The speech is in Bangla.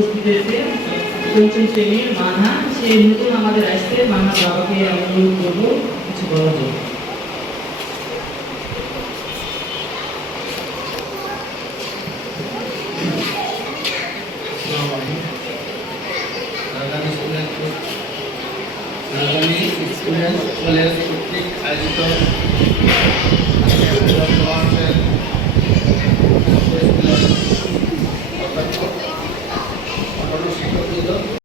উপস্থিত হয়েছে পঞ্চম শ্রেণীর মানহা। সে নতুন আমাদের আসছে। মানহার বাবাকে আমি অনুরোধ করবো কিছু বলার জন্য। আগামী স্টুডেন্ট কলেজ কর্তৃক আয়োজিত